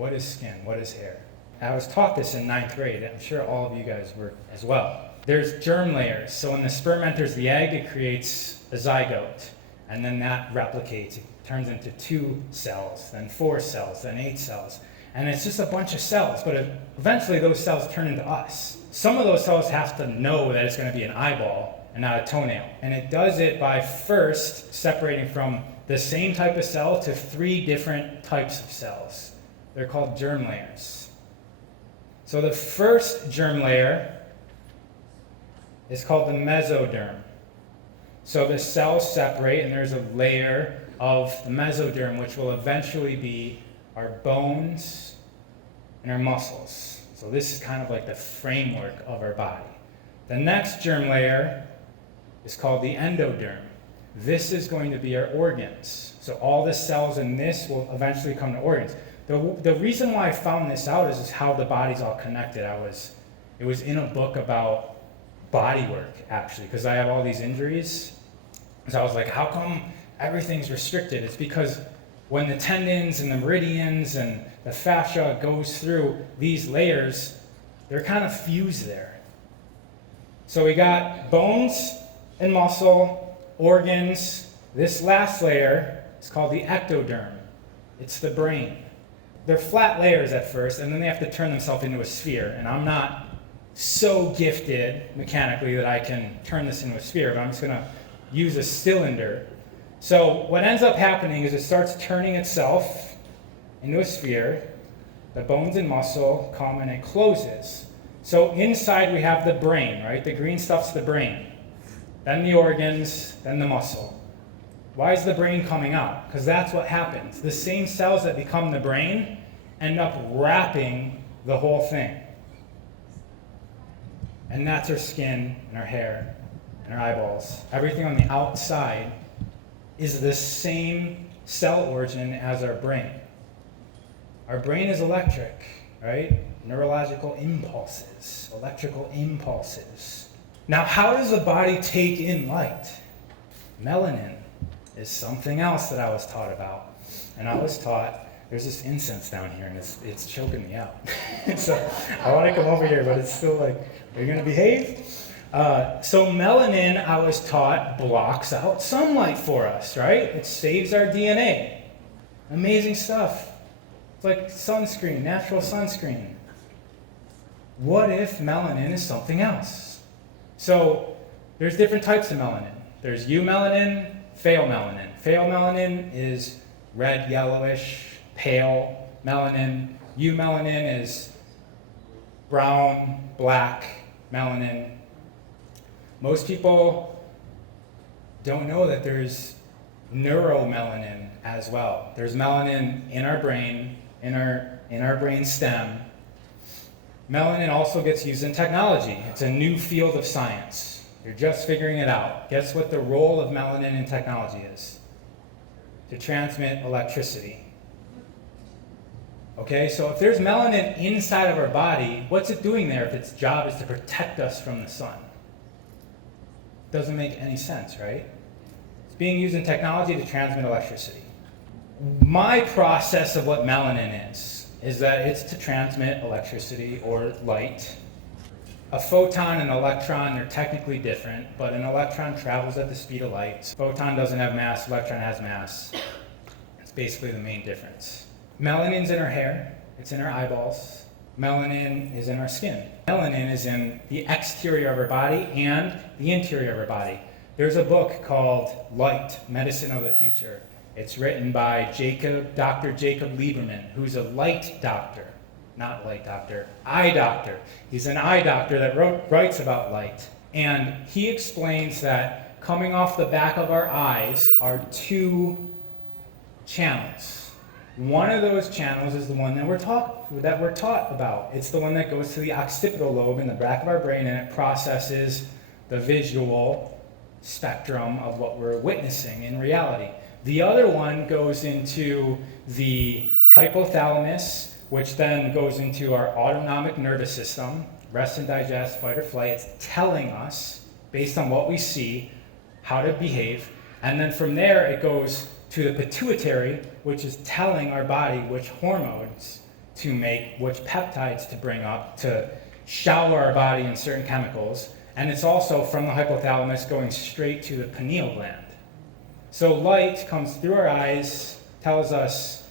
What is skin? What is hair? I was taught this in ninth grade. I'm sure all of you guys were as well. There's germ layers. So when the sperm enters the egg, it creates a zygote. And then that replicates. It turns into 2 cells, then 4 cells, then 8 cells. And it's just a bunch of cells. But eventually those cells turn into us. Some of those cells have to know that it's going to be an eyeball and not a toenail. And it does it by first separating from the same type of cell to 3 different types of cells. They're called germ layers. So the first germ layer is called the mesoderm. So the cells separate, and there's a layer of the mesoderm, which will eventually be our bones and our muscles. So this is kind of like the framework of our body. The next germ layer is called the endoderm. This is going to be our organs. So all the cells in this will eventually come to organs. The reason why I found this out is how the body's all connected. It was in a book about body work, actually, because I have all these injuries. So I was like, how come everything's restricted? It's because when the tendons and the meridians and the fascia goes through these layers, they're kind of fused there. So we got bones and muscle, organs. This last layer is called the ectoderm. It's the brain. They're flat layers at first, and then they have to turn themselves into a sphere. And I'm not so gifted mechanically that I can turn this into a sphere, but I'm just going to use a cylinder. So what ends up happening is it starts turning itself into a sphere. The bones and muscle come and it closes. So inside we have the brain, right? The green stuff's the brain. Then the organs, then the muscle. Why is the brain coming out? Because that's what happens. The same cells that become the brain end up wrapping the whole thing. And that's our skin and our hair and our eyeballs. Everything on the outside is the same cell origin as our brain. Our brain is electric, right? Neurological impulses, electrical impulses. Now, how does the body take in light? Melanin is something else that I was taught about. And I was taught, there's this incense down here and it's choking me out. So I want to come over here, but it's still like, are you going to behave? So melanin, I was taught, blocks out sunlight for us, right? It saves our DNA. Amazing stuff. It's like sunscreen, natural sunscreen. What if melanin is something else? So there's different types of melanin. There's eumelanin, pheomelanin. Pheomelanin is red, yellowish, pale melanin. Eumelanin is brown, black melanin. Most people don't know that there's neuromelanin as well. There's melanin in our brain, in our brain stem. Melanin also gets used in technology. It's a new field of science. You're just figuring it out. Guess what the role of melanin in technology is? To transmit electricity. Okay, so if there's melanin inside of our body, what's it doing there if its job is to protect us from the sun? Doesn't make any sense, right? It's being used in technology to transmit electricity. My process of what melanin is that it's to transmit electricity or light. A photon and electron, they're technically different, but an electron travels at the speed of light. Photon doesn't have mass, electron has mass. It's basically the main difference. Melanin's in our hair, it's in our eyeballs. Melanin is in our skin. Melanin is in the exterior of our body and the interior of our body. There's a book called Light, Medicine of the Future. It's written by Dr. Jacob Lieberman, who's a light doctor. Not light doctor, eye doctor. He's an eye doctor that writes about light. And he explains that coming off the back of our eyes are 2 channels. One of those channels is the one that we're taught about. It's the one that goes to the occipital lobe in the back of our brain, and it processes the visual spectrum of what we're witnessing in reality. The other one goes into the hypothalamus, which then goes into our autonomic nervous system, rest and digest, fight or flight. It's telling us, based on what we see, how to behave. And then from there, it goes to the pituitary, which is telling our body which hormones to make, which peptides to bring up to shower our body in certain chemicals, and it's also from the hypothalamus going straight to the pineal gland. So light comes through our eyes, tells us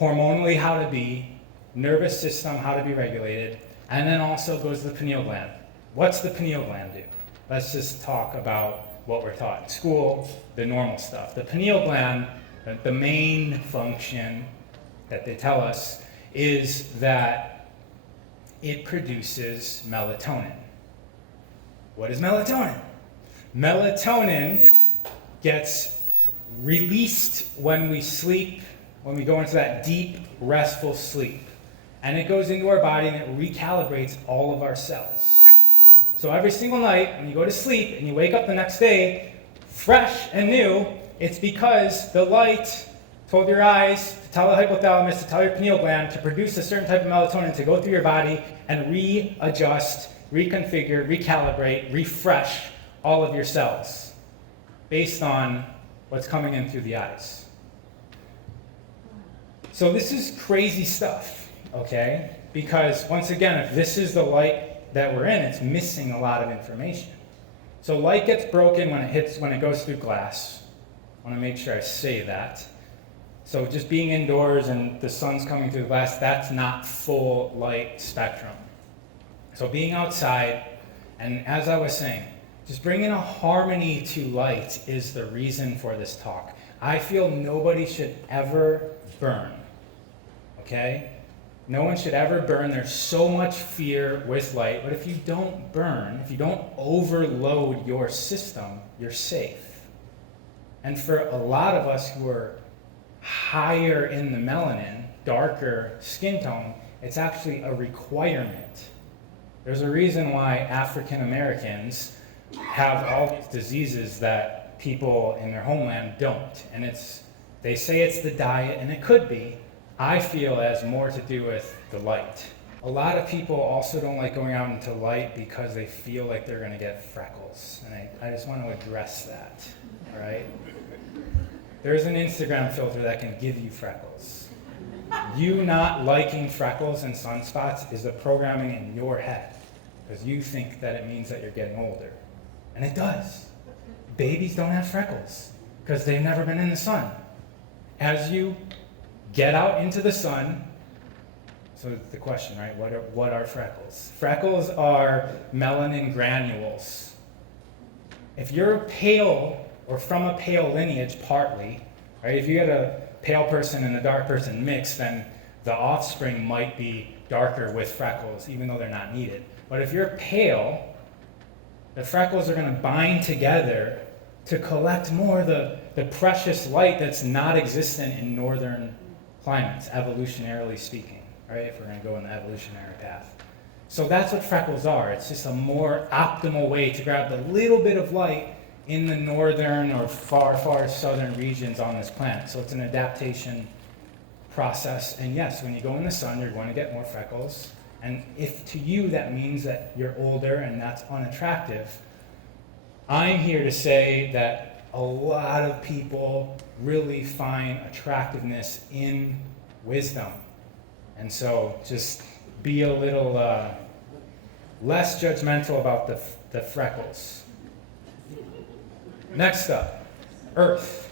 hormonally how to be, nervous system how to be regulated, and then also goes to the pineal gland. What's the pineal gland do? Let's just talk about what we're taught in school, the normal stuff. The pineal gland, the main function that they tell us is that it produces melatonin. What is melatonin? Melatonin gets released when we sleep, when we go into that deep, restful sleep. And it goes into our body and it recalibrates all of our cells. So every single night, when you go to sleep and you wake up the next day, fresh and new, it's because the light told your eyes to tell the hypothalamus, to tell your pineal gland to produce a certain type of melatonin to go through your body and readjust, reconfigure, recalibrate, refresh all of your cells based on what's coming in through the eyes. So this is crazy stuff, okay? Because once again, if this is the light that we're in, it's missing a lot of information. So light gets broken when it goes through glass. I want to make sure I say that. So just being indoors and the sun's coming through the glass, that's not full light spectrum. So being outside, and as I was saying, just bringing a harmony to light is the reason for this talk. I feel nobody should ever burn, okay? No one should ever burn. There's so much fear with light, but if you don't burn, if you don't overload your system, you're safe. And for a lot of us who are higher in the melanin, darker skin tone, it's actually a requirement. There's a reason why African Americans have all these diseases that people in their homeland don't. And they say it's the diet, and it could be. I feel it has more to do with the light. A lot of people also don't like going out into light because they feel like they're going to get freckles. And I just want to address that, all right? There's an Instagram filter that can give you freckles. You not liking freckles and sunspots is the programming in your head because you think that it means that you're getting older. And it does. Babies don't have freckles because they've never been in the sun. As you get out into the sun, so the question, right? What are freckles? Freckles are melanin granules. If you're pale or from a pale lineage partly, right? If you get a pale person and a dark person mixed, then the offspring might be darker with freckles, even though they're not needed. But if you're pale, the freckles are going to bind together to collect more of the precious light that's not existent in northern climates, evolutionarily speaking, right? If we're going to go in the evolutionary path. So that's what freckles are. It's just a more optimal way to grab the little bit of light in the northern or far, far southern regions on this planet. So it's an adaptation process. And yes, when you go in the sun, you're going to get more freckles. And if to you that means that you're older and that's unattractive, I'm here to say that a lot of people really find attractiveness in wisdom. And so just be a little less judgmental about the freckles. Next up, Earth.